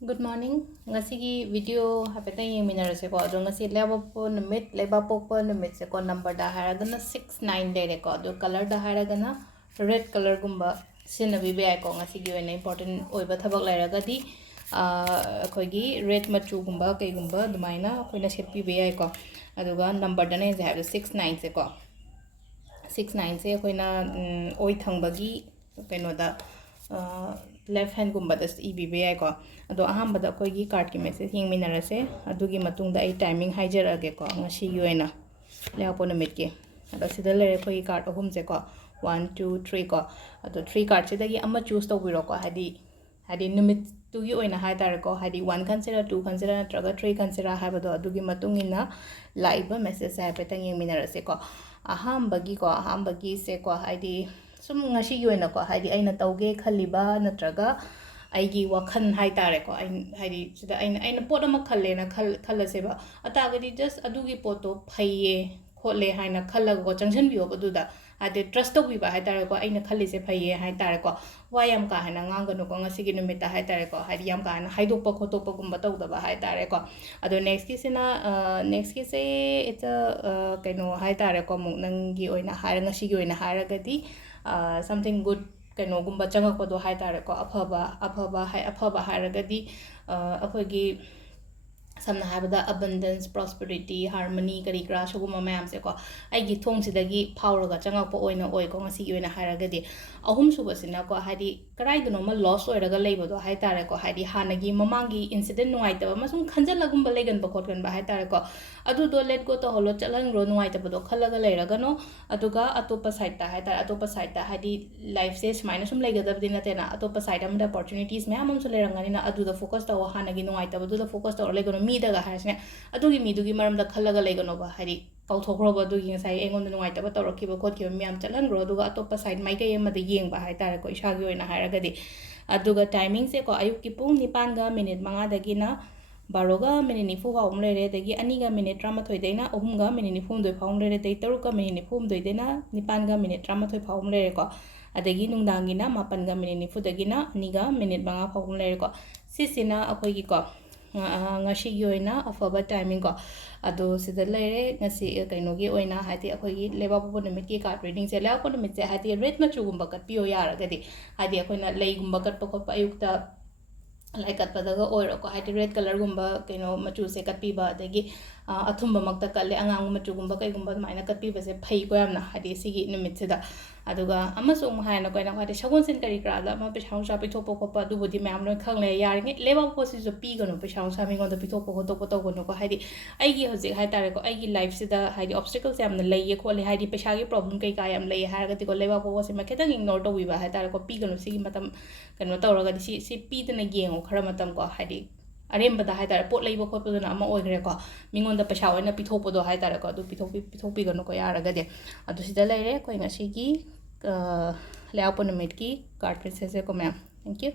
Good morning. Ngasigi video hapeta yeminarase ko ado ngasi lebapo numit lebapopo numit se ko number da haragana 69 dere ko ado color da haragana red color gumba sinabi be ko ngasigi wena important oiba thabak lairagadi akoigi red machu gumba kai gumba dumaina koina setpi be ko aduga number da ne have 69 se ko 69 se koina oi thangbagi kaino da left hand gumba das EBB ko ado ahambada koigi card ki message hingminarase adugi matungda ai timing haijarage ko ngasi yuena leapo numit ki ado sida lere koigi card ahum se ko 1 2 3 ko ado 3 card se dagi amma choose to biro ko hadi numit tugi oina haidare ko hadi 1 consider 2 consider natraga 3 consider habado adugi matungina laiba message ha petang hingminarase ko ahambagi se ko hadi sum ngasi yuena ko hadi aina tauge khaliba natraga aigi wakhan hai tare ko hadi sida aina pot ama khalle na khalase ba atagadi just adugi poto phaiye khole haina khallaga ko changsan biyo baduda ade trust to biba hai tare ko aina khallise phaiye hai tare ko wayam ka haina ngangano ko ngasi gi numita hai tare ko hadi yam ka na haidokpa khotokpa gumba tawdaba hai tare ko ado next ki se it's a kaino hai tare ko muk nangi oina har ngasi gi oina haragadi something good kainogumba changakpado hai tare ko afaba hairagadi akoigi samna habada abundance prosperity harmony kari kra shuguma mayam se ko aigi thong sidagi phawraga changakpa oina oi ko ngasi gi oina hairagadi ahum suba sina ko hadi karai duno ma loss oiraga leibado hai tare ko hadi hanagi mamangi incident nuai taba masung khanjalagumba legan ba khotgan ba hai tare ko adu do let go to holo chalang ro nuai taba do khalaga leiraga no aduga atopa side ta hai tare atopa side ta hadi life se smaina sum legadabdi na tena atopa side am da opportunities me amam su lerangani na adu da focus ta hanagi nuai taba du da focus ta legono mi daga harsne adugi mi dugi maram da khalaga legono ba hadi kauthokhroba dugi ngai engon da nuai taba tawrakhiba khotkiba miyam chalan ro aduga atopa side mai kai ma da yeng ba hai tare ko isagi oina hairagadi aduga timing se ko ayuk ki pung 9 ga minute 5 dagina baroga minute nifu fa umlere dagi aniga minute 13 deina ohumga minute nifum doi fa umlere dei taruka minute nifum doi deina 9 ga minute 13 fa umlere ko adagi nungdangina 8 ga minute nifu dagina aniga minute 5 fa umlere ko sisina akoigi ko ngasi gi oina afaba timing ko ado sida lere ngasi kaino gi oina hati akoigi leba popo numit ki card reading se leba popo numit se hati red machu gumba kat piyo yaragadi hati akoina lei gumba kat pokop ayukta like at padaga oil ko hati red color gumba kaino machu se katpiba adagi athumba makta kalle angang machu gumba kai gumba maina katpiba se phai ko yamna hati sigi numit sida aduga amasung haina ko na hati shagon sin kari krada ma pe shaung sha pe thopo ko pa du bodi mam no khang le yar nge leba ko si jo pi gano pe shaung sha mi ngon da pi thopo ko to ko no ko hati ai gi hoji hai tare ko ai gi life sida hati obstacles yamna leiye ko le hati pe sha gi problem kai ka yam leiye har ga ti ko leba ko se ma ketang ignore to wi ba hai tare ko pi gano sigi matam kano tawraga si pi dana yengo khara matam ko hadi arembada hai tare pot leiba khotpaduna ama oigre ko mingonda paisa oina pithopodo hai tare ko adu pithopi gano ko yaraga de adu sida leire ko ngasi gi leapo numit ki card princess ko ma'am thank you